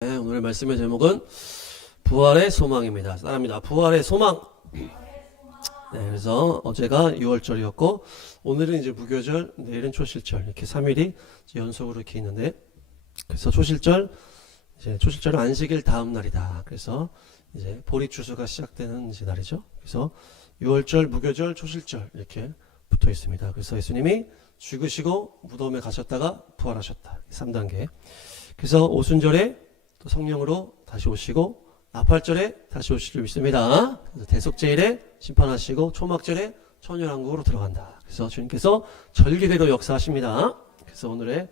네, 오늘 말씀의 제목은 부활의 소망입니다. 따라합니다. 부활의 소망. 네, 그래서 어제가 6월절이었고 오늘은 이제 무교절, 내일은 초실절, 이렇게 3일이 연속으로 이렇게 있는데, 그래서 초실절, 이제 초실절은 안식일 다음 날이다. 그래서 이제 보리추수가 시작되는 이제 날이죠. 그래서 6월절, 무교절, 초실절 이렇게 붙어 있습니다. 그래서 예수님이 죽으시고 무덤에 가셨다가 부활하셨다. 3단계. 그래서 오순절에 또 성령으로 다시 오시고 나팔절에 다시 오실 줄 믿습니다. 그래서 대속제일에 심판하시고 초막절에 천년왕국으로 들어간다. 그래서 주님께서 절기대로 역사하십니다. 그래서 오늘의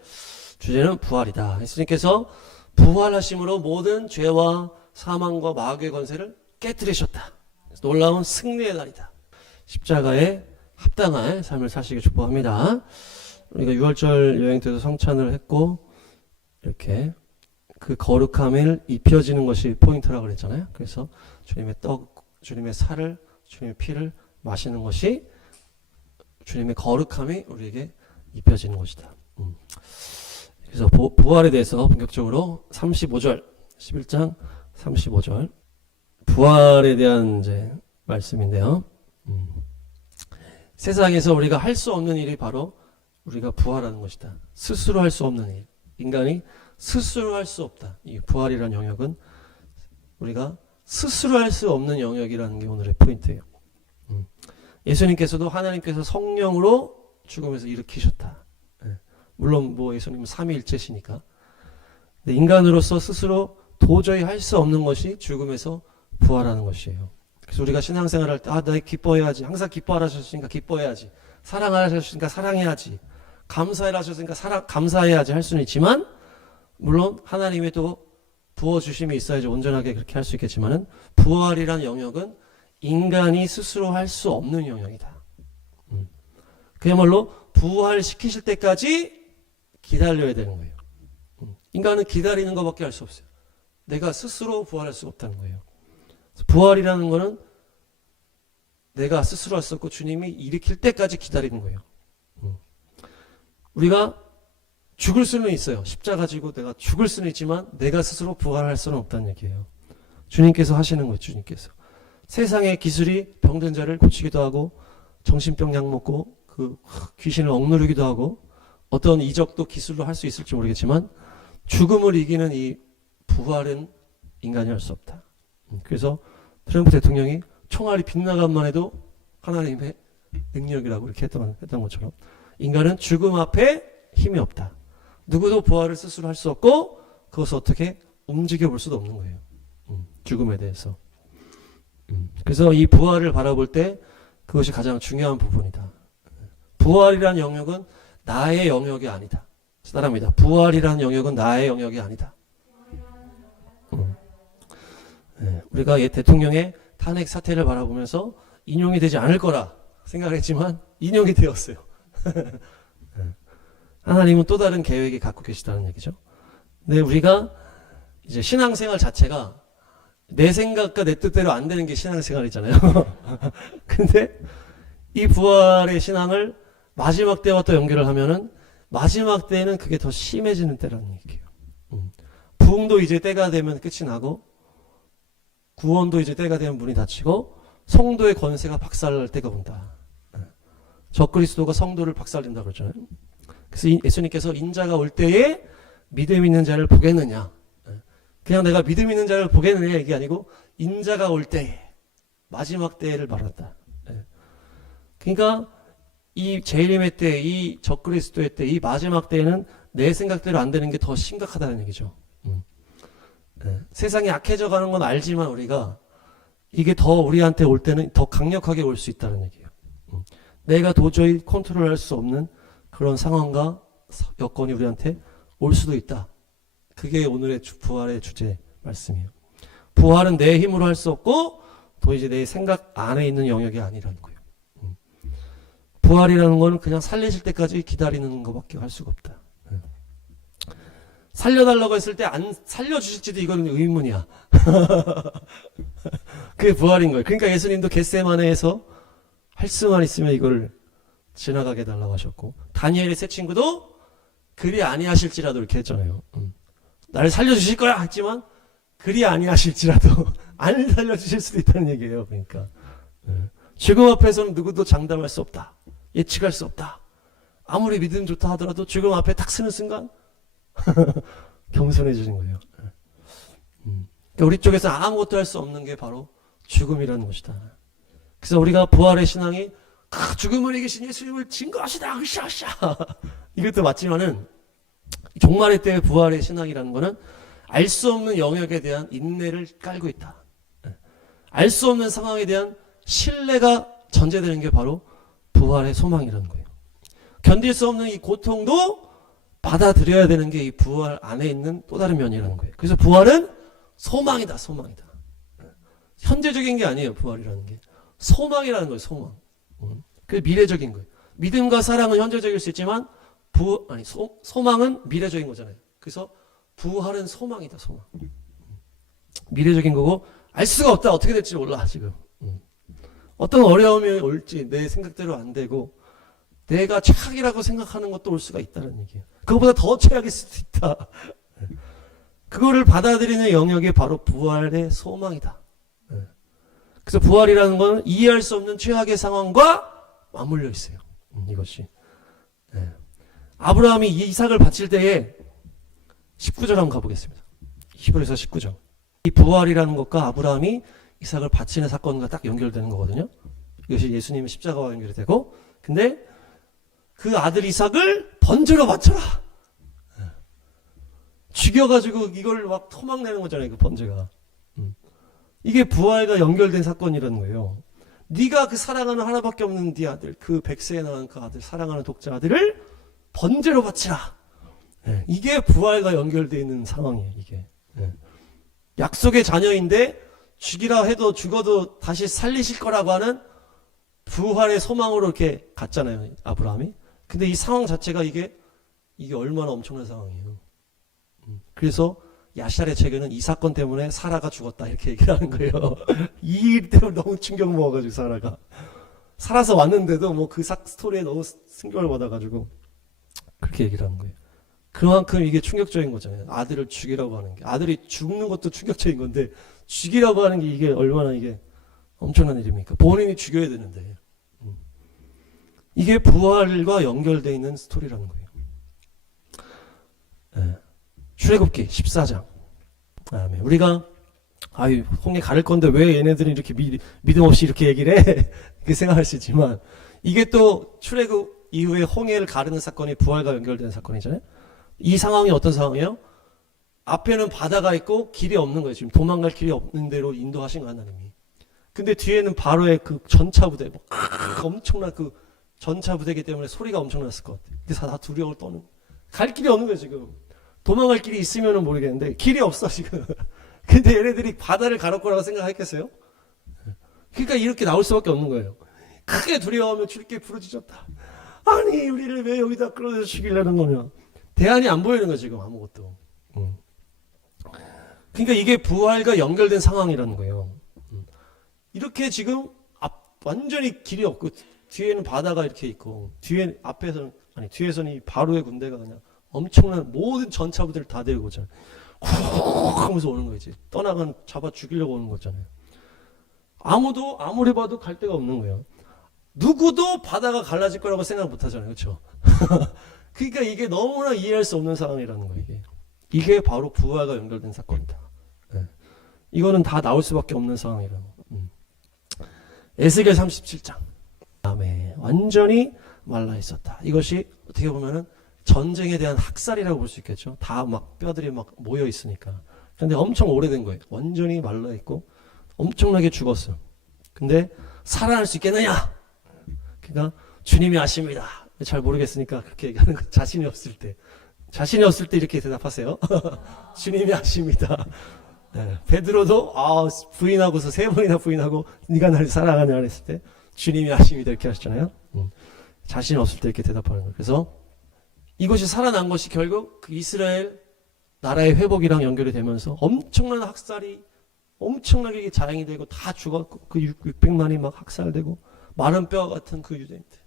주제는 부활이다. 예수님께서 부활하심으로 모든 죄와 사망과 마귀의 권세를 깨뜨리셨다. 그래서 놀라운 승리의 날이다. 십자가에 합당한 삶을 사시길 축복합니다. 우리가 6월절 여행 때도 성찬을 했고 이렇게 그 거룩함을 입혀지는 것이 포인트라고 그랬잖아요. 그래서 주님의 떡, 주님의 살을, 주님의 피를 마시는 것이 주님의 거룩함이 우리에게 입혀지는 것이다. 그래서 부활에 대해서 본격적으로 35절, 11장 35절 부활에 대한 이제 말씀인데요. 세상에서 우리가 할 수 없는 일이 바로 우리가 부활하는 것이다. 스스로 할 수 없는 일. 인간이 스스로 할 수 없다. 이 부활이라는 영역은 우리가 스스로 할 수 없는 영역이라는 게 오늘의 포인트예요. 예수님께서도 하나님께서 성령으로 죽음에서 일으키셨다. 물론 뭐 예수님은 삼위일체시니까. 근데 인간으로서 스스로 도저히 할 수 없는 것이 죽음에서 부활하는 것이에요. 그래서 우리가 신앙생활 할 때 나 기뻐해야지. 항상 기뻐하셨으니까 기뻐해야지. 사랑하셨으니까 사랑해야지. 감사하셨으니까 감사해야지 할 수는 있지만, 물론 하나님의 또 부어주심이 있어야지 온전하게 그렇게 할 수 있겠지만은 부활이란 영역은 인간이 스스로 할 수 없는 영역이다. 그야말로 부활시키실 때까지 기다려야 되는 거예요. 인간은 기다리는 것밖에 할 수 없어요. 내가 스스로 부활할 수가 없다는 거예요. 부활이라는 거는 내가 스스로 할 수 없고 주님이 일으킬 때까지 기다리는 거예요. 우리가 죽을 수는 있어요. 십자가 지고 내가 죽을 수는 있지만 내가 스스로 부활할 수는 없다는 얘기예요. 주님께서 하시는 거예요. 주님께서. 세상의 기술이 병든 자를 고치기도 하고 정신병 약 먹고 그 귀신을 억누르기도 하고 어떤 이적도 기술로 할 수 있을지 모르겠지만 죽음을 이기는 이 부활은 인간이 할 수 없다. 그래서 트럼프 대통령이 총알이 빗나간만 해도 하나님의 능력이라고 이렇게 했던 것처럼 인간은 죽음 앞에 힘이 없다. 누구도 부활을 스스로 할 수 없고 그것을 어떻게 움직여 볼 수도 없는 거예요. 죽음에 대해서. 그래서 이 부활을 바라볼 때 그것이 가장 중요한 부분이다. 부활이란 영역은 나의 영역이 아니다. 따라합니다. 부활이란 영역은 나의 영역이 아니다. 우리가 옛 대통령의 탄핵 사태를 바라보면서 인용이 되지 않을 거라 생각했지만 인용이 되었어요. 하나님은 또 다른 계획이 갖고 계시다는 얘기죠. 근데 우리가 이제 신앙생활 자체가 내 생각과 내 뜻대로 안 되는 게 신앙생활이잖아요. 근데 이 부활의 신앙을 마지막 때와 또 연결을 하면은 마지막 때에는 그게 더 심해지는 때라는 얘기예요. 부흥도 이제 때가 되면 끝이 나고 구원도 이제 때가 되면 문이 닫히고 성도의 권세가 박살날 때가 온다. 적그리스도가 성도를 박살낸다고 그러잖아요. 그래서 예수님께서 인자가 올 때에 믿음 있는 자를 보겠느냐. 그냥 내가 믿음 있는 자를 보겠느냐 이게 아니고 인자가 올 때에 마지막 때를 말한다. 그러니까 이 재림의 때, 이 적그리스도의 때, 이 마지막 때에는 내 생각대로 안 되는 게 더 심각하다는 얘기죠. 세상이 악해져 가는 건 알지만 우리가 이게 더 우리한테 올 때는 더 강력하게 올 수 있다는 얘기예요. 내가 도저히 컨트롤할 수 없는 그런 상황과 여건이 우리한테 올 수도 있다. 그게 오늘의 부활의 주제 말씀이에요. 부활은 내 힘으로 할 수 없고 도저히 내 생각 안에 있는 영역이 아니라는 거예요. 부활이라는 건 그냥 살리실 때까지 기다리는 것밖에 할 수가 없다. 살려달라고 했을 때 안 살려주실지도 이건 의문이야. 그게 부활인 거예요. 그러니까 예수님도 겟세마네에서 할 수만 있으면 이걸 지나가게 해달라고 하셨고 다니엘의 세 친구도 그리 아니하실지라도 이렇게 했잖아요. 나를 살려주실 거야 했지만 그리 아니하실지라도 안 살려주실 수도 있다는 얘기예요. 그러니까 죽음 앞에서는 누구도 장담할 수 없다. 예측할 수 없다. 아무리 믿음 좋다 하더라도 죽음 앞에 탁 서는 순간 겸손해지는 거예요. 그러니까 우리 쪽에서 아무것도 할 수 없는 게 바로 죽음이라는 것이다. 그래서 우리가 부활의 신앙이 죽음을 이기신 예수님을 증거하시다 으쌰으쌰 이것도 맞지만은 종말의 때의 부활의 신앙이라는 것은 알 수 없는 영역에 대한 인내를 깔고 있다. 알 수 없는 상황에 대한 신뢰가 전제되는 게 바로 부활의 소망이라는 거예요. 견딜 수 없는 이 고통도 받아들여야 되는 게 이 부활 안에 있는 또 다른 면이라는 거예요. 그래서 부활은 소망이다, 소망이다. 현재적인 게 아니에요, 부활이라는 게. 소망이라는 거예요, 소망. 그 미래적인 거예요. 믿음과 사랑은 현재적일 수 있지만 소망은 미래적인 거잖아요. 그래서 부활은 소망이다, 소망. 미래적인 거고 알 수가 없다. 어떻게 될지 몰라 지금. 어떤 어려움이 올지 내 생각대로 안 되고 내가 최악이라고 생각하는 것도 올 수가 있다는 얘기예요. 그거보다 더 최악일 수도 있다. 그거를 받아들이는 영역이 바로 부활의 소망이다. 그래서 부활이라는 건 이해할 수 없는 최악의 상황과 맞물려 있어요. 이것이. 아브라함이 이삭을 바칠 때에 19절 한번 가보겠습니다. 히브리서 19절. 이 부활이라는 것과 아브라함이 이삭을 바치는 사건과 딱 연결되는 거거든요. 이것이 예수님의 십자가와 연결이 되고, 근데 그 아들 이삭을 번제로 바쳐라. 죽여가지고 이걸 막 토막내는 거잖아요. 그 번제가. 이게 부활과 연결된 사건이라는 거예요. 네가 그 사랑하는 하나밖에 없는 네 아들, 그 백세에 낳은 그 아들, 사랑하는 독자 아들을 번제로 바치라. 이게 부활과 연결되어 있는 상황이에요. 이게. 약속의 자녀인데 죽이라 해도 죽어도 다시 살리실 거라고 하는 부활의 소망으로 이렇게 갔잖아요. 아브라함이. 근데 이 상황 자체가 이게 얼마나 엄청난 상황이에요. 그래서 야샬의 책에는 이 사건 때문에 사라가 죽었다 이렇게 얘기를 하는 거예요. 이 일 때문에 너무 충격 먹어가지고 사라가 살아서 왔는데도 뭐 그 스토리에 너무 충격을 받아가지고 그렇게 얘기를 하는 거예요. 그만큼 이게 충격적인 거잖아요. 아들을 죽이라고 하는 게. 아들이 죽는 것도 충격적인 건데 죽이라고 하는 게 이게 얼마나 이게 엄청난 일입니까? 본인이 죽여야 되는데. 이게 부활과 연결되어 있는 스토리라는 거예요. 출애굽기 14장. 아멘. 우리가 홍해 가를 건데 왜 얘네들이 이렇게 믿음 없이 이렇게 얘기를 해? 이렇게 생각할 수 있지만 이게 또 출애굽 이후에 홍해를 가르는 사건이 부활과 연결되는 사건이잖아요. 이 상황이 어떤 상황이에요? 앞에는 바다가 있고 길이 없는 거예요. 지금 도망갈 길이 없는 대로 인도하신 거예요, 하나님이. 근데 뒤에는 바로의 그 전차 부대, 엄청난 그 전차 부대이기 때문에 소리가 엄청났을 것 같아요. 근데 다 두려움을 떠는. 갈 길이 없는 거예요, 지금. 도망갈 길이 있으면은 모르겠는데 길이 없어 지금. 근데 얘네들이 바다를 가를 거라고 생각했겠어요? 그러니까 이렇게 나올 수밖에 없는 거예요. 크게 두려워하면 주께 부르짖었다. 아니 우리를 왜 여기다 끌어내서 죽이려는 거냐. 대안이 안 보이는 거예요 지금 아무것도. 그러니까 이게 부활과 연결된 상황이라는 거예요. 이렇게 지금 완전히 길이 없고 뒤에는 바다가 이렇게 있고 뒤에서는 이 바로의 군대가 그냥 엄청난 모든 전차부들을 다 데리고 오잖아요. 훅 하면서 오는 거지. 잡아 죽이려고 오는 거잖아요. 아무리 봐도 갈 데가 없는 거예요. 누구도 바다가 갈라질 거라고 생각 못 하잖아요. 그렇죠? 그러니까 이게 너무나 이해할 수 없는 상황이라는 거예요. 이게 바로 부활과 연결된 사건이다. 이거는 다 나올 수밖에 없는 상황이라고. 에스겔 37장. 아멘. 완전히 말라 있었다. 이것이 어떻게 보면은 전쟁에 대한 학살이라고 볼 수 있겠죠. 다 막 뼈들이 막 모여 있으니까. 근데 엄청 오래된 거예요. 완전히 말라 있고 엄청나게 죽었어. 근데 살아날 수 있겠느냐? 그러니까 주님이 아십니다. 잘 모르겠으니까 그렇게 얘기하는 거. 자신이 없을 때 이렇게 대답하세요. 주님이 아십니다. 베드로도 부인하고서 3번이나 부인하고 네가 나를 사랑하냐 했을 때 주님이 아십니다 이렇게 하셨잖아요. 자신 없을 때 이렇게 대답하는 거예요. 그래서 이것이 살아난 것이 결국 그 이스라엘 나라의 회복이랑 연결이 되면서 엄청난 학살이 엄청나게 자행이 되고 다 죽었고 그 600만이 막 학살되고 마른 뼈 같은 그 유대인들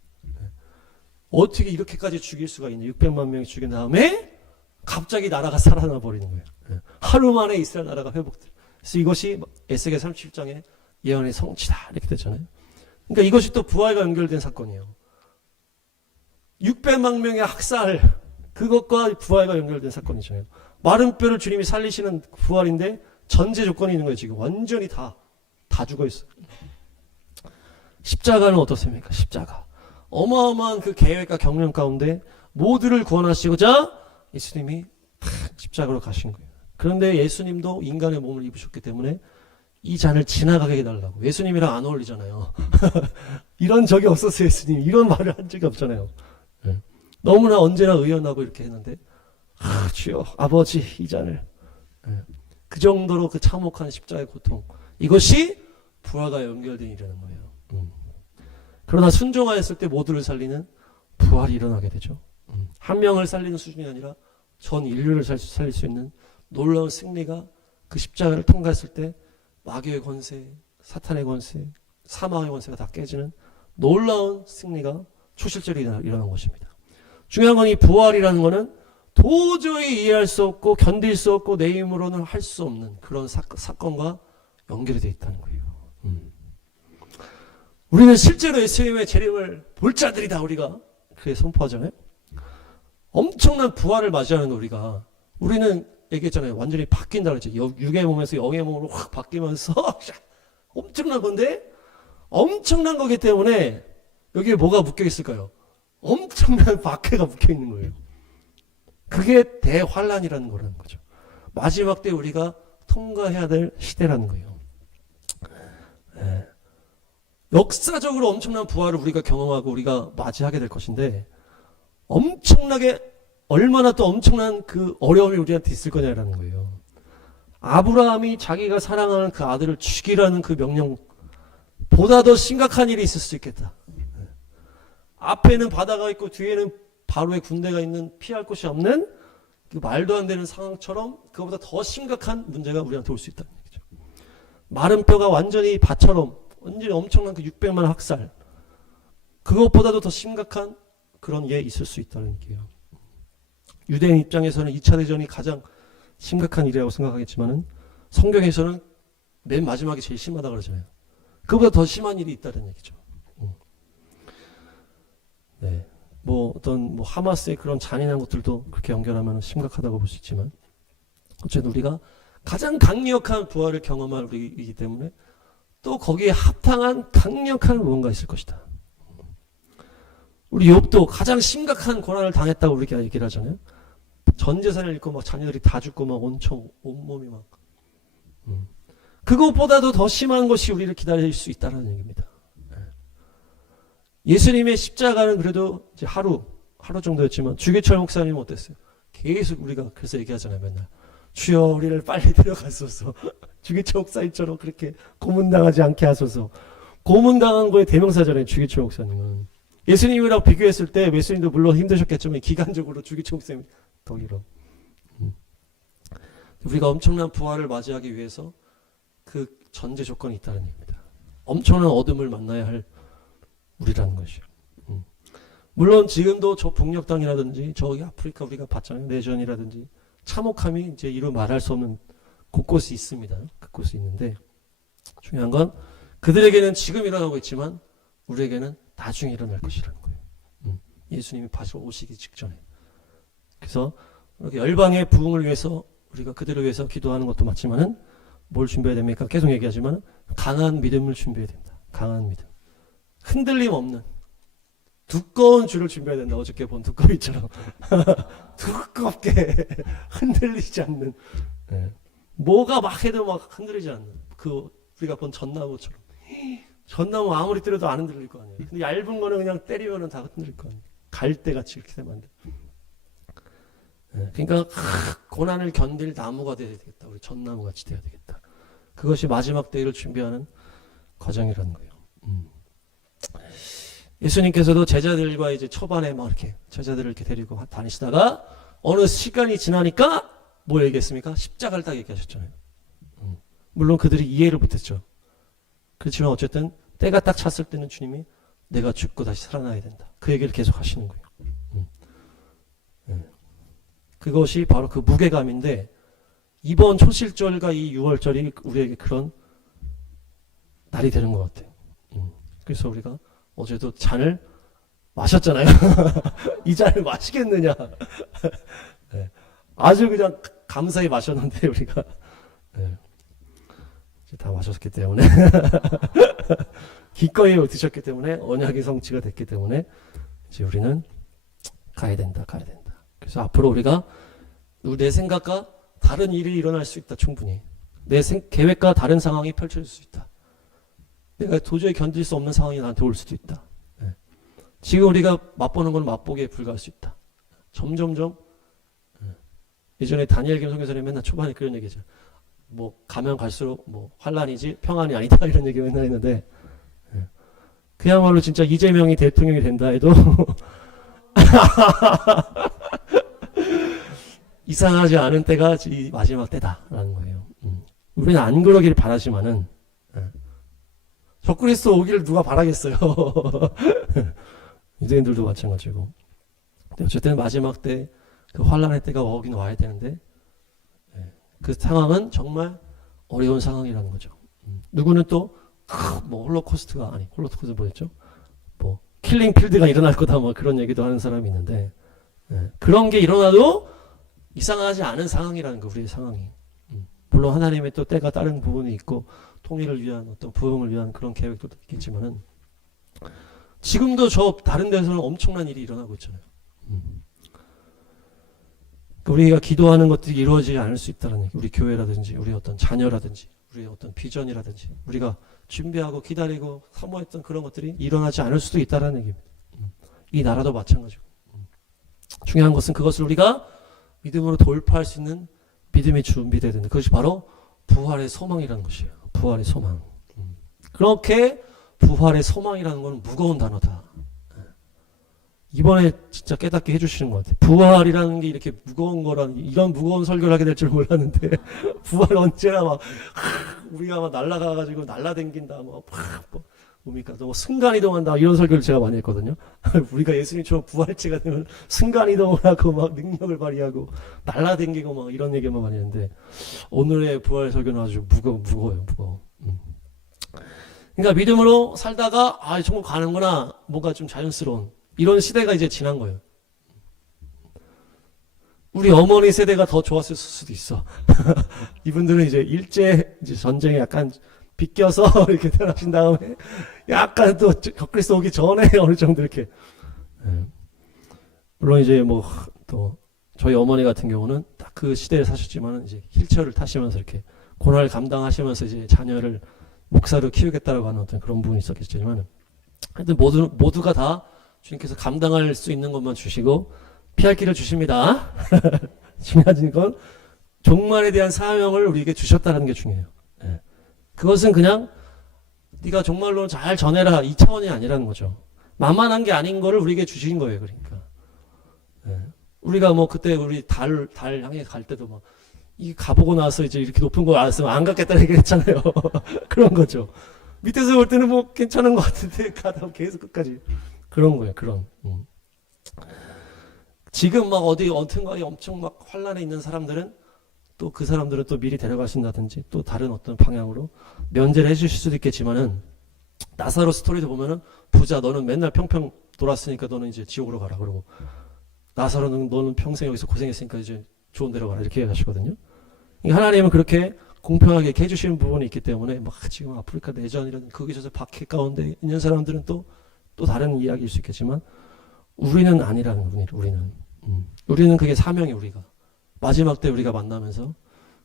어떻게 이렇게까지 죽일 수가 있냐. 600만 명이 죽인 다음에 갑자기 나라가 살아나 버리는 거예요. 하루 만에 이스라엘 나라가 회복돼요. 그래서 이것이 에스겔 37장의 예언의 성취다 이렇게 되잖아요. 그러니까 이것이 또 부활과 연결된 사건이에요. 600만 명의 학살, 그것과 부활과 연결된 사건이잖아요. 마른 뼈를 주님이 살리시는 부활인데 전제 조건이 있는 거예요. 지금 완전히 다 죽어 있어요. 십자가는 어떻습니까? 십자가. 어마어마한 그 계획과 경륜 가운데 모두를 구원하시고자 예수님이 십자가로 가신 거예요. 그런데 예수님도 인간의 몸을 입으셨기 때문에 이 잔을 지나가게 해달라고. 예수님이랑 안 어울리잖아요. 이런 적이 없었어요. 예수님 이런 말을 한 적이 없잖아요. 너무나 언제나 의연하고 이렇게 했는데 주여 아버지 이 잔을, 그 정도로 그 참혹한 십자가의 고통, 이것이 부활과 연결된 일이라는 거예요. 그러나 순종하였을 때 모두를 살리는 부활이 일어나게 되죠. 한 명을 살리는 수준이 아니라 전 인류를 살릴 수 있는 놀라운 승리가 그 십자가를 통과했을 때 마귀의 권세, 사탄의 권세, 사망의 권세가 다 깨지는 놀라운 승리가 초실절이 일어난 것입니다. 중요한 건 이 부활이라는 것은 도저히 이해할 수 없고 견딜 수 없고 내 힘으로는 할 수 없는 그런 사건과 연결이 되어 있다는 거예요. 우리는 실제로 예수님의 재림을 볼 자들이다 우리가 그렇게 선포하잖아요. 엄청난 부활을 맞이하는 우리는 얘기했잖아요. 완전히 바뀐다 그랬죠. 육의 몸에서 영의 몸으로 확 바뀌면서 엄청난 건데 엄청난 거기 때문에 여기에 뭐가 묶여 있을까요? 엄청난 박해가 묶여 있는 거예요. 그게 대환란이라는 거라는 거죠. 마지막 때 우리가 통과해야 될 시대라는 거예요. 역사적으로 엄청난 부활을 우리가 경험하고 우리가 맞이하게 될 것인데 엄청나게 얼마나 또 엄청난 그 어려움이 우리한테 있을 거냐라는 거예요. 아브라함이 자기가 사랑하는 그 아들을 죽이라는 그 명령보다 더 심각한 일이 있을 수 있겠다. 앞에는 바다가 있고 뒤에는 바로의 군대가 있는 피할 곳이 없는 그 말도 안 되는 상황처럼 그거보다 더 심각한 문제가 우리한테 올 수 있다는 얘기죠. 마른 뼈가 완전히 밭처럼 완전히 엄청난 그 600만 학살, 그것보다도 더 심각한 그런 게 있을 수 있다는 얘기예요. 유대인 입장에서는 2차 대전이 가장 심각한 일이라고 생각하겠지만은 성경에서는 맨 마지막에 제일 심하다 그러잖아요. 그보다 더 심한 일이 있다는 얘기죠. 네, 어떤 하마스의 그런 잔인한 것들도 그렇게 연결하면 심각하다고 볼 수 있지만 어쨌든 우리가 가장 강력한 부활을 경험할 우리이기 때문에 또 거기에 합당한 강력한 무언가 있을 것이다. 우리 욥도 가장 심각한 고난을 당했다고 우리가 얘기를 하잖아요. 전 재산을 잃고 막 자녀들이 다 죽고 막 온몸이 막. 그것보다도 더 심한 것이 우리를 기다릴 수 있다는 얘기입니다. 예수님의 십자가는 그래도 이제 하루 정도였지만 주기철 목사님은 어땠어요? 계속 우리가 그래서 얘기하잖아요. 맨날 주여 우리를 빨리 데려가소서. 주기철 목사님처럼 그렇게 고문당하지 않게 하소서. 고문당한 거에 대명사잖아요. 주기철 목사님은. 예수님이랑 비교했을 때 예수님도 물론 힘드셨겠지만 기간적으로 주기철 목사님이 더 길어. 우리가 엄청난 부활을 맞이하기 위해서 그 전제 조건이 있다는 얘기입니다. 엄청난 어둠을 만나야 할 우리라는 것이요. 물론 지금도 저 북녘땅이라든지 저기 아프리카 우리가 봤잖아요. 내전이라든지 참혹함이 이제 이루 말할 수 없는 곳곳이 있습니다. 그곳이 있는데 중요한 건 그들에게는 지금 일어나고 있지만 우리에게는 나중에 일어날 것이라는 거예요. 예수님이 다시 오시기 직전에. 그래서 이렇게 열방의 부흥을 위해서 우리가 그들을 위해서 기도하는 것도 맞지만은 뭘 준비해야 됩니까? 계속 얘기하지만 강한 믿음을 준비해야 된다. 강한 믿음. 흔들림 없는 두꺼운 줄을 준비해야 된다. 어저께 본 두꺼비처럼 두껍게 흔들리지 않는, 뭐가 막 해도 막 흔들리지 않는 그 우리가 본 전나무처럼. 전나무 아무리 때려도 안 흔들릴 거 아니에요. 근데 얇은 거는 그냥 때리면은 다 흔들릴 거 아니에요. 갈대같이 이렇게 되면 안 돼. 그러니까 고난을 견딜 나무가 돼야 되겠다. 우리 전나무같이 돼야 되겠다. 그것이 마지막 때를 준비하는 과정이라는 거예요. 예수님께서도 제자들과 이제 초반에 막 이렇게 제자들을 이렇게 데리고 다니시다가 어느 시간이 지나니까 뭐 얘기했습니까? 십자가를 딱 얘기하셨잖아요. 물론 그들이 이해를 못했죠. 그렇지만 어쨌든 때가 딱 찼을 때는 주님이 내가 죽고 다시 살아나야 된다. 그 얘기를 계속 하시는 거예요. 그것이 바로 그 무게감인데 이번 초실절과 이 6월절이 우리에게 그런 날이 되는 것 같아요. 그래서 우리가 어제도 잔을 마셨잖아요. 이 잔을 마시겠느냐. 네. 아주 그냥 감사히 마셨는데 우리가 네. 이제 다 마셨기 때문에 기꺼이 드셨기 때문에 언약의 성취가 됐기 때문에 이제 우리는 가야 된다. 그래서 앞으로 우리가 내 생각과 다른 일이 일어날 수 있다. 충분히 내 계획과 다른 상황이 펼쳐질 수 있다. 내가 도저히 견딜 수 없는 상황이 나한테 올 수도 있다. 네. 지금 우리가 맛보는 건 맛보기에 불과할 수 있다. 점점점 예전에 다니엘 김 선교사님 맨날 초반에 그런 얘기죠. 뭐 가면 갈수록 뭐 환란이지 평안이 아니다 이런 얘기 맨날 했는데 그야말로 진짜 이재명이 대통령이 된다 해도 이상하지 않은 때가 이 마지막 때다라는 거예요. 우리는 안 그러길 바라지만은 적그리스도 오기를 누가 바라겠어요. 유대인들도 마찬가지고. 근데 어쨌든 마지막 때 그 환란의 때가 오긴 와야 되는데 그 상황은 정말 어려운 상황이라는 거죠. 누구는 또 뭐 홀로코스트 뭐였죠? 뭐 킬링 필드가 일어날 거다 뭐 그런 얘기도 하는 사람이 있는데 그런 게 일어나도 이상하지 않은 상황이라는 거 우리의 상황이. 물론 하나님의 또 때가 다른 부분이 있고 통일을 위한 어떤 부흥을 위한 그런 계획도 있겠지만은 지금도 저 다른 데서는 엄청난 일이 일어나고 있잖아요. 우리가 기도하는 것들이 이루어지지 않을 수 있다는 얘기. 우리 교회라든지 우리 어떤 자녀라든지 우리의 어떤 비전이라든지 우리가 준비하고 기다리고 사모했던 그런 것들이 일어나지 않을 수도 있다는 얘기입니다. 이 나라도 마찬가지고. 중요한 것은 그것을 우리가 믿음으로 돌파할 수 있는 믿음이 준비되어야 된다. 그것이 바로 부활의 소망이라는 것이에요. 부활의 소망. 그렇게 부활의 소망이라는 건 무거운 단어다. 이번에 진짜 깨닫게 해주시는 것 같아요. 부활이라는 게 이렇게 무거운 거라는, 이런 무거운 설교를 하게 될 줄 몰랐는데, 부활 언제나 막, 우리가 막 날아가가지고 날아댕긴다, 뭡니까, 또 순간이동한다, 이런 설교를 제가 많이 했거든요. 우리가 예수님처럼 부활체가 되면 순간이동을 하고, 막 능력을 발휘하고, 날아댕기고, 막 이런 얘기만 많이 했는데, 오늘의 부활 설교는 아주 무거워요. 그러니까 믿음으로 살다가, 정말 가는구나, 뭔가 좀 자연스러운, 이런 시대가 이제 지난 거예요. 우리 어머니 세대가 더 좋았을 수도 있어. 이분들은 이제 전쟁에 약간 비껴서 이렇게 태어나신 다음에 약간 또 적그리스도 오기 전에 어느 정도 이렇게. 물론 이제 뭐 또 저희 어머니 같은 경우는 딱 그 시대에 사셨지만 이제 휠체어를 타시면서 이렇게 고난을 감당하시면서 이제 자녀를 목사로 키우겠다라고 하는 어떤 그런 부분이 있었겠지만 하여튼 모두가 다 주님께서 감당할 수 있는 것만 주시고 피할 길을 주십니다. 중요한 건 종말에 대한 사명을 우리에게 주셨다는 게 중요해요. 그것은 그냥 네가 종말로 잘 전해라 이 차원이 아니라는 거죠. 만만한 게 아닌 거를 우리에게 주신 거예요. 그러니까 우리가 뭐 그때 우리 달 향해 갈 때도 막 이 가보고 나서 이제 이렇게 높은 거 알았으면 안 갔겠다는 얘기를 했잖아요. 그런 거죠. 밑에서 볼 때는 뭐 괜찮은 것 같은데 가다 계속 끝까지 그런 거예요. 그런. 지금 막 어딘가에 엄청 막 환란에 있는 사람들은 또 그 사람들은 또 미리 데려가신다든지 또 다른 어떤 방향으로 면제를 해주실 수도 있겠지만은 나사로 스토리도 보면은 부자 너는 맨날 평평 돌았으니까 너는 이제 지옥으로 가라 그러고 나사로는 너는 평생 여기서 고생했으니까 이제 좋은 데로 가라 이렇게 얘기하시거든요. 하나님은 그렇게 공평하게 이렇게 해주시는 부분이 있기 때문에 막 지금 아프리카 내전 이런 거기저기서 박해 가운데 있는 사람들은 또 다른 이야기일 수 있겠지만 우리는 아니라는 거예요. 우리는 그게 사명이 우리가 마지막 때 우리가 만나면서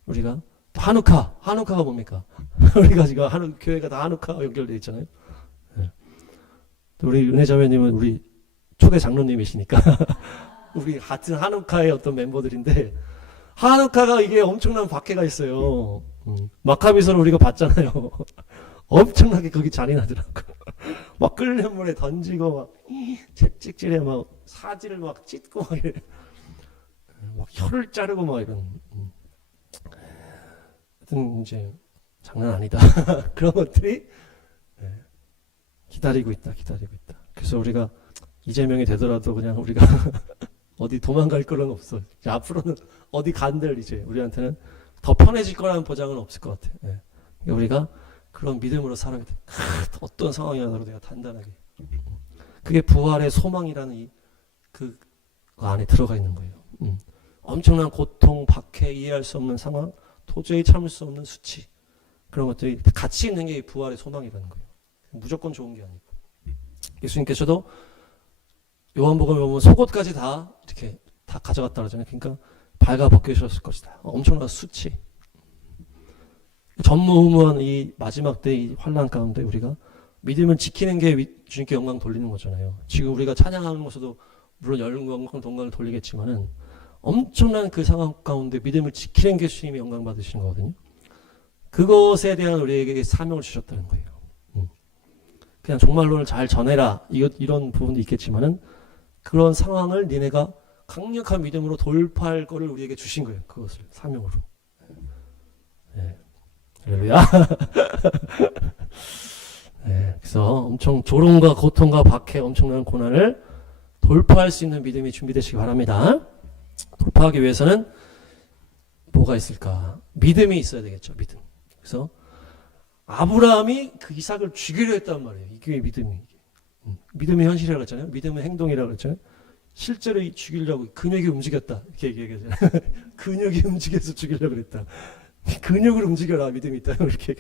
우리가 한우카가 뭡니까? 우리가 지금 교회가 다 한우카 연결되어 있잖아요. 우리 은혜자매님은 우리 초대 장로님이시니까 우리 같은 한우카의 어떤 멤버들인데 한우카가 이게 엄청난 박해가 있어요. 마카비서를 우리가 봤잖아요. 엄청나게 거기 잔인하더라고. 막 끓는 물에 던지고 막 채찍질에 막 사지를 막 찢고 막 이래. 막 혀를 자르고 막 이런. 하여튼 이제 장난 아니다. 그런 것들이 기다리고 있다. 그래서 우리가 이재명이 되더라도 그냥 우리가 어디 도망갈 거는 없어. 이제 앞으로는 어디 간들 이제 우리한테는 더 편해질 거라는 보장은 없을 것 같아요. 예. 그러니까 우리가 그런 믿음으로 살아야 돼. 어떤 상황이라도 내가 단단하게. 그게 부활의 소망이라는 그 안에 들어가 있는 거예요. 엄청난 고통, 박해, 이해할 수 없는 상황, 도저히 참을 수 없는 수치, 그런 것들이 같이 있는 게 부활의 소망이라는 거예요. 무조건 좋은 게 아니고. 예수님께서도 요한복음에 보면 속옷까지 다 이렇게 다 가져갔다 그러잖아요. 그러니까 발가 벗겨졌을 것이다. 엄청난 수치. 전무후무한 이 마지막 때 이 환난 가운데 우리가 믿음을 지키는 게 주님께 영광 돌리는 거잖아요. 지금 우리가 찬양하는 것에도 물론 영광 동강을 돌리겠지만은 엄청난 그 상황 가운데 믿음을 지키는 게 주님이 영광 받으시는 거거든요. 그것에 대한 우리에게 사명을 주셨다는 거예요. 그냥 종말론을 잘 전해라 이런 부분도 있겠지만은 그런 상황을 니네가 강력한 믿음으로 돌파할 거를 우리에게 주신 거예요. 그것을 사명으로. 네. 할렐루야. 네. 그래서 엄청 조롱과 고통과 박해, 엄청난 고난을 돌파할 수 있는 믿음이 준비되시기 바랍니다. 돌파하기 위해서는 뭐가 있을까? 믿음이 있어야 되겠죠. 믿음. 그래서 아브라함이 그 이삭을 죽이려 했단 말이에요. 이게 믿음이. 믿음의 현실이라고 했잖아요. 믿음의 행동이라고 했잖아요. 실제로 죽이려고 근육이 움직였다. 이렇게 얘기하잖아요. 근육이 움직여서 죽이려고 그랬다. 근육을 움직여라. 믿음이 있다. 이렇게.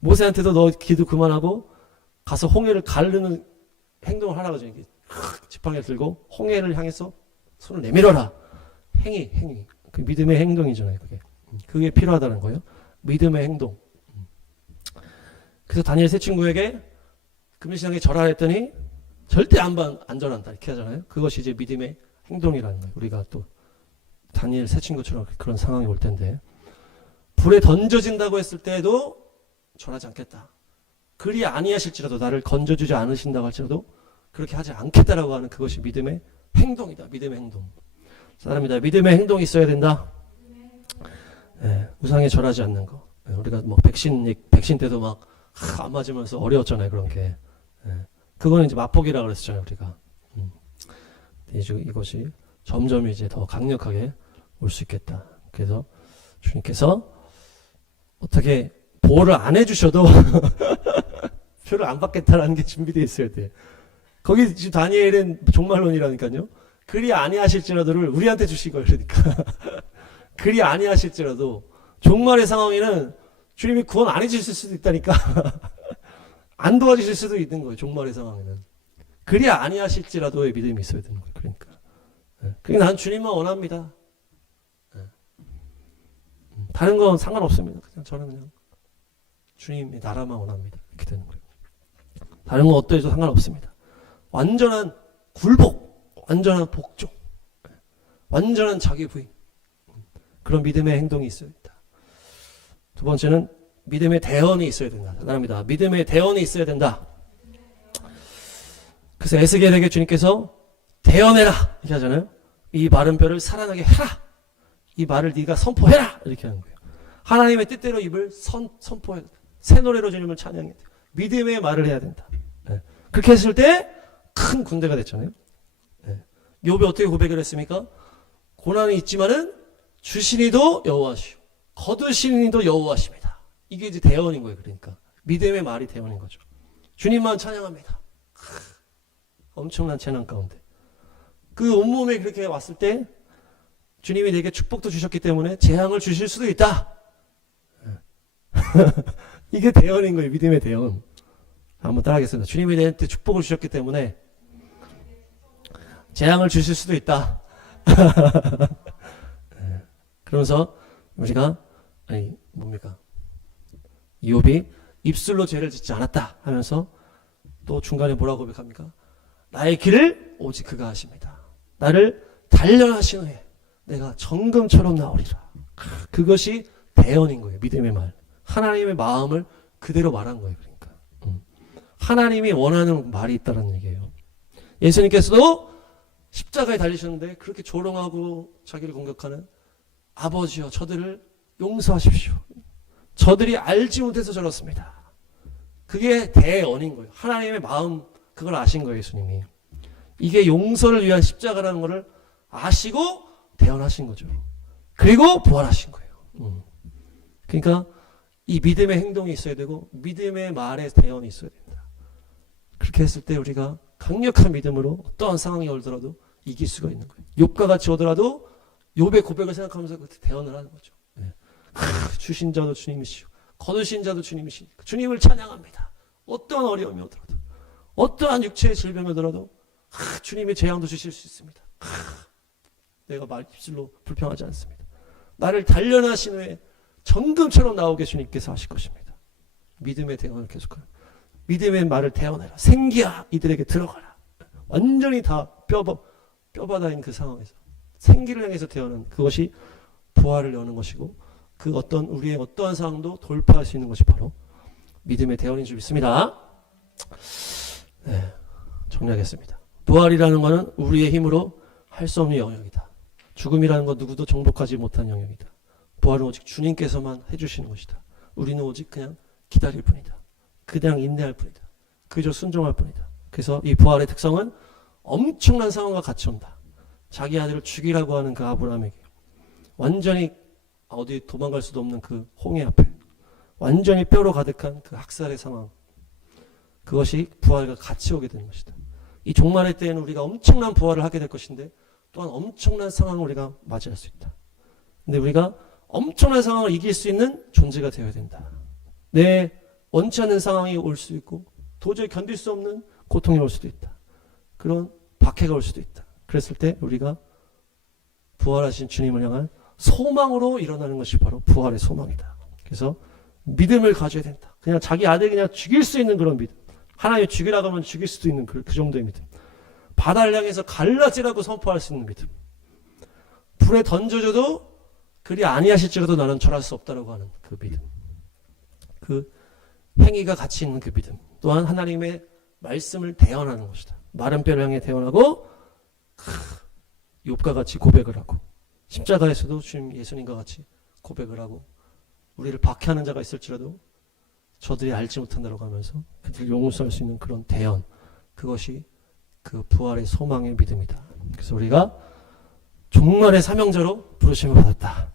모세한테도 너 기도 그만하고 가서 홍해를 가르는 행동을 하라고 하죠. 지팡이를 들고 홍해를 향해서 손을 내밀어라. 행위. 그 믿음의 행동이잖아요. 그게 필요하다는 거예요. 믿음의 행동. 그래서 다니엘 세 친구에게 금신상에 절하라 했더니 절대 안 절한다 이렇게 하잖아요. 그것이 이제 믿음의 행동이라는 거예요. 우리가 또 다니엘 세 친구처럼 그런 상황이 올 텐데 불에 던져진다고 했을 때에도 절하지 않겠다. 그리 아니하실지라도 나를 건져주지 않으신다고 할지라도 그렇게 하지 않겠다라고 하는 그것이 믿음의 행동이다. 믿음의 행동. 사람이다. 믿음의 행동이 있어야 된다. 네, 우상에 절하지 않는 거. 네, 우리가 뭐 백신 때도 막 안 맞으면서 어려웠잖아요. 그런 게. 네, 그거는 이제 맛보기라고 그랬었잖아요. 우리가. 이것이 점점 이제 더 강력하게 올 수 있겠다. 그래서 주님께서 어떻게 보호를 안 해주셔도 표를 안 받겠다라는 게 준비되어 있어야 돼. 거기 지금 다니엘은 종말론이라니까요. 그리 아니하실지라도를 우리한테 주신 거예요. 그러니까 그리 아니하실지라도 종말의 상황에는 주님이 구원 안 해주실 수도 있다니까. 안 도와주실 수도 있는 거예요. 종말의 상황에는. 그리 아니하실지라도의 믿음이 있어야 되는 거예요. 그러니까. 그러니까 난 주님만 원합니다. 다른 건 상관없습니다. 저는 주님의 나라만 원합니다. 이렇게 되는 거예요. 다른 건 어떠해도 상관없습니다. 완전한 굴복, 완전한 복종, 완전한 자기 부인. 그런 믿음의 행동이 있어야 된다. 두 번째는 믿음의 대언이 있어야 된다. 대단합니다. 믿음의 대언이 있어야 된다. 그래서 에스겔에게 주님께서 대언해라 이렇게 하잖아요. 이 마른 뼈를 살아나게 해라. 이 말을 네가 선포해라 이렇게 하는 거예요. 하나님의 뜻대로 입을 선포해야 된다. 새 노래로 주님을 찬양해야 된다. 믿음의 말을 해야 된다. 네. 그렇게 했을 때 큰 군대가 됐잖아요. 네. 욥이 어떻게 고백을 했습니까? 고난이 있지만은 주시니도 여호와시오, 거두시니도 여호와십니다. 이게 이제 대언인 거예요. 그러니까 믿음의 말이 대언인 거죠. 주님만 찬양합니다. 엄청난 재난 가운데 그 온몸에 그렇게 왔을 때 주님이 내게 축복도 주셨기 때문에 재앙을 주실 수도 있다. 이게 대언인 거예요. 믿음의 대언. 한번 따라하겠습니다. 주님이 내한테 축복을 주셨기 때문에 재앙을 주실 수도 있다. 그러면서 우리가 뭡니까? 이욥이 입술로 죄를 짓지 않았다 하면서 또 중간에 뭐라고 고백합니까? 나의 길을 오직 그가 하십니다. 나를 단련하신 후에 내가 정금처럼 나오리라. 그것이 대언인 거예요. 믿음의 말. 하나님의 마음을 그대로 말한 거예요. 그러니까 하나님이 원하는 말이 있다는 얘기예요. 예수님께서도 십자가에 달리셨는데 그렇게 조롱하고 자기를 공격하는 아버지여 저들을 용서하십시오. 저들이 알지 못해서 저렇습니다. 그게 대언인 거예요. 하나님의 마음 그걸 아신 거예요. 예수님이. 이게 용서를 위한 십자가라는 것을 아시고 대언하신 거죠. 그리고 부활하신 거예요. 그러니까 이 믿음의 행동이 있어야 되고 믿음의 말의 대언이 있어야 된다. 그렇게 했을 때 우리가 강력한 믿음으로 어떠한 상황이 오더라도 이길 수가 있는 거예요. 욥과 같이 오더라도 욥의 고백을 생각하면서 그때 대언을 하는 거죠. 네. 주신 자도 주님이시오. 거두신 자도 주님이시니까 주님을 찬양합니다. 어떠한 어려움이 오더라도 어떠한 육체의 질병이 오더라도 주님의 재앙도 주실 수 있습니다. 내가 입술로 불평하지 않습니다. 나를 단련하신 후에 정금처럼 나오게 주님께서 하실 것입니다. 믿음의 대언을 계속하는, 믿음의 말을 대언해라. 생기야 이들에게 들어가라. 완전히 다 뼈바다인 그 상황에서 생기를 향해서 대언하는 그것이 부활을 여는 것이고 그 어떤 우리의 어떠한 상황도 돌파할 수 있는 것이 바로 믿음의 대언인 줄 믿습니다. 네, 정리하겠습니다. 부활이라는 것은 우리의 힘으로 할 수 없는 영역이다. 죽음이라는 건 누구도 정복하지 못한 영역이다. 부활은 오직 주님께서만 해주시는 것이다. 우리는 오직 그냥 기다릴 뿐이다. 그냥 인내할 뿐이다. 그저 순종할 뿐이다. 그래서 이 부활의 특성은 엄청난 상황과 같이 온다. 자기 아들을 죽이라고 하는 그 아브라함에게 완전히 어디 도망갈 수도 없는 그 홍해 앞에 완전히 뼈로 가득한 그 학살의 상황, 그것이 부활과 같이 오게 되는 것이다. 이 종말의 때에는 우리가 엄청난 부활을 하게 될 것인데 또한 엄청난 상황을 우리가 맞이할 수 있다. 근데 우리가 엄청난 상황을 이길 수 있는 존재가 되어야 된다. 내 원치 않는 상황이 올 수 있고 도저히 견딜 수 없는 고통이 올 수도 있다. 그런 박해가 올 수도 있다. 그랬을 때 우리가 부활하신 주님을 향한 소망으로 일어나는 것이 바로 부활의 소망이다. 그래서 믿음을 가져야 된다. 그냥 자기 아들 그냥 죽일 수 있는 그런 믿음. 하나님 죽이라고 하면 죽일 수도 있는 그 정도의 믿음. 바다를 향해서 갈라지라고 선포할 수 있는 믿음. 불에 던져줘도 그리 아니하실지라도 나는 절할 수 없다라고 하는 그 믿음. 그 행위가 같이 있는 그 믿음. 또한 하나님의 말씀을 대언하는 것이다. 마른 뼈를 향해 대언하고 욥과 같이 고백을 하고 십자가에서도 주님 예수님과 같이 고백을 하고 우리를 박해하는 자가 있을지라도 저들이 알지 못한다고 하면서 그들을 용서할 수 있는 그런 대언, 그것이 그 부활의 소망의 믿음이다. 그래서 우리가 종말의 사명자로 부르심을 받았다.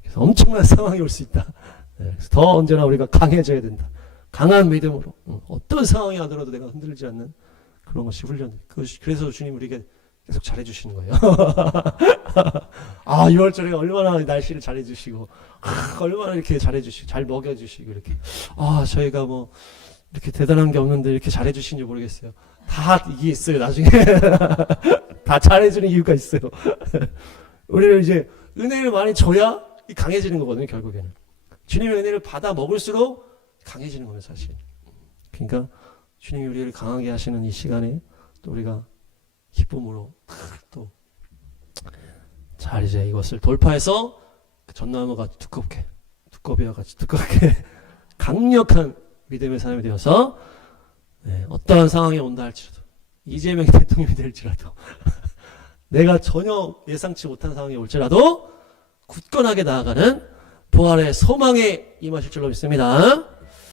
그래서 엄청난 상황이 올 수 있다. 그래서 더 언제나 우리가 강해져야 된다. 강한 믿음으로 어떤 상황이 하더라도 내가 흔들리지 않는 그런 것이 훈련. 그래서 주님 우리에게 계속 잘해주시는 거예요. 아, 6월절에 얼마나 날씨를 잘해주시고, 얼마나 이렇게 잘해주시고, 잘 먹여주시고, 이렇게. 아, 저희가 뭐, 이렇게 대단한 게 없는데 이렇게 잘해주신지 모르겠어요. 다 이게 있어요, 나중에. 다 잘해주는 이유가 있어요. 우리는 이제 은혜를 많이 줘야 강해지는 거거든요, 결국에는. 주님의 은혜를 받아 먹을수록 강해지는 거예요, 사실. 그러니까 주님이 우리를 강하게 하시는 이 시간에 또 우리가 기쁨으로 또 잘 이제 이것을 돌파해서 전나무가 두꺼비와 같이 두껍게 강력한 믿음의 사람이 되어서 어떠한 상황이 온다 할지라도 이재명이 대통령이 될지라도 내가 전혀 예상치 못한 상황이 올지라도 굳건하게 나아가는 부활의 소망에 임하실 줄로 믿습니다.